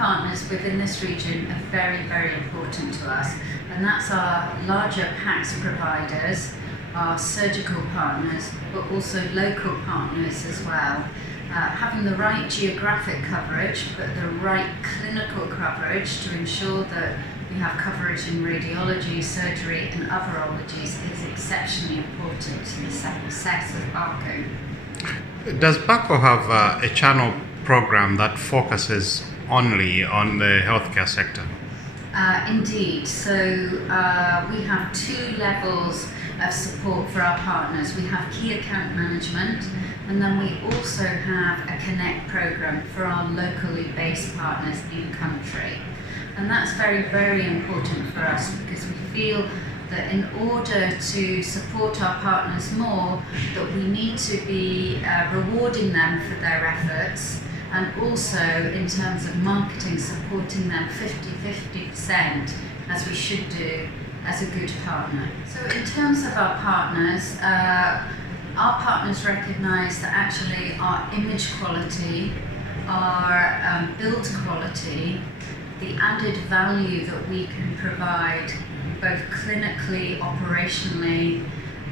partners within this region are very, very important to us, and that's our larger PACS providers, our surgical partners, but also local partners as well. Having the right geographic coverage, but the right clinical coverage to ensure that we have coverage in radiology, surgery and other ologies is exceptionally important to the success of Barco. Does Barco have a channel program that focuses only on the healthcare sector? Indeed. So we have two levels of support for our partners. We have key account management, and then we also have a Connect program for our locally based partners in country. And that's very, very important for us because we feel that in order to support our partners more, that we need to be rewarding them for their efforts, and also in terms of marketing, supporting them 50% as we should do as a good partner. So in terms of our partners recognise that actually our image quality, our build quality, the added value that we can provide both clinically, operationally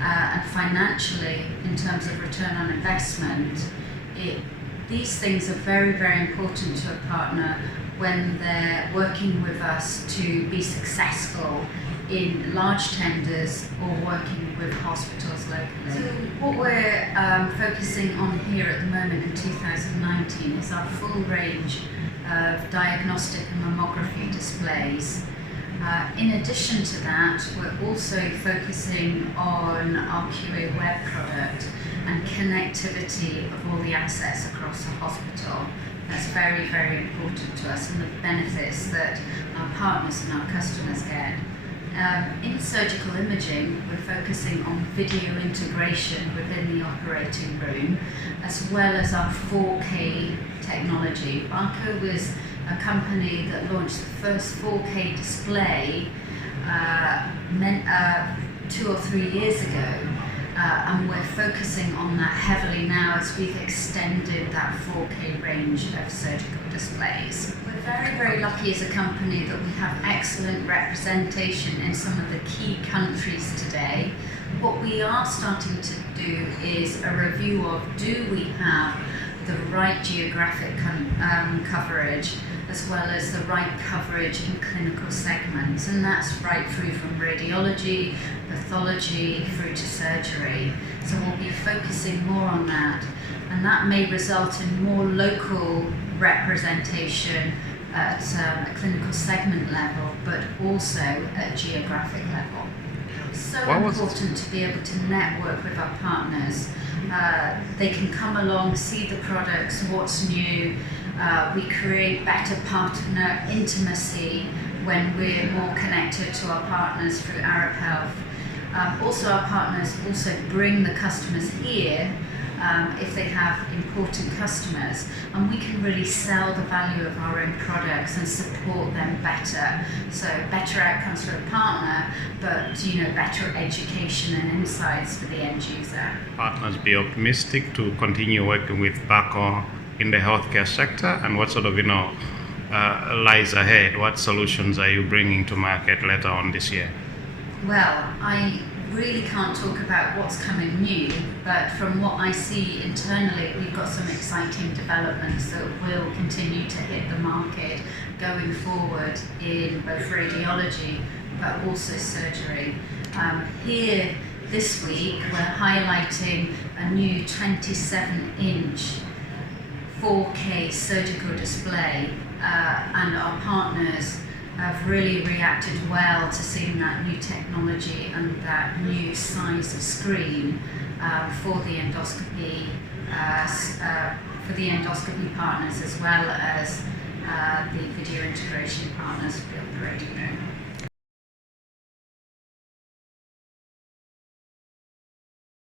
and financially in terms of return on investment, these things are very, very important to a partner when they're working with us to be successful in large tenders or working with hospitals locally. So what we're focusing on here at the moment in 2019 is our full range of diagnostic and mammography displays. In addition to that, we're also focusing on our QA web product and connectivity of all the assets across the hospital. That's very, very important to us, and the benefits that our partners and our customers get. In surgical imaging, we're focusing on video integration within the operating room, as well as our 4K technology. Barco was a company that launched the first 4K display 2 or 3 years ago, and we're focusing on that heavily now as we've extended that 4K range of surgical displays. We're very, very lucky as a company that we have excellent representation in some of the key countries today. What we are starting to do is a review of, do we have the right geographic coverage, as well as the right coverage in clinical segments, and that's right through from radiology, pathology, through to surgery. So we'll be focusing more on that, and that may result in more local representation at a clinical segment level, but also at geographic level. It's so important to be able to network with our partners. They can come along, see the products, what's new. We create better partner intimacy when we're more connected to our partners through Arab Health. Also, our partners also bring the customers here if they have important customers, and we can really sell the value of our own products and support them better. So better outcomes for a partner, but better education and insights for the end user. Partners be optimistic to continue working with Barco in the healthcare sector, and what sort of lies ahead? What solutions are you bringing to market later on this year? Well, I really can't talk about what's coming new, but from what I see internally, we've got some exciting developments that will continue to hit the market going forward in both radiology but also surgery. Here this week we're highlighting a new 27-inch 4K surgical display, and our partners have really reacted well to seeing that new technology and that new size of screen for the endoscopy partners, as well as the video integration partners for the operating room.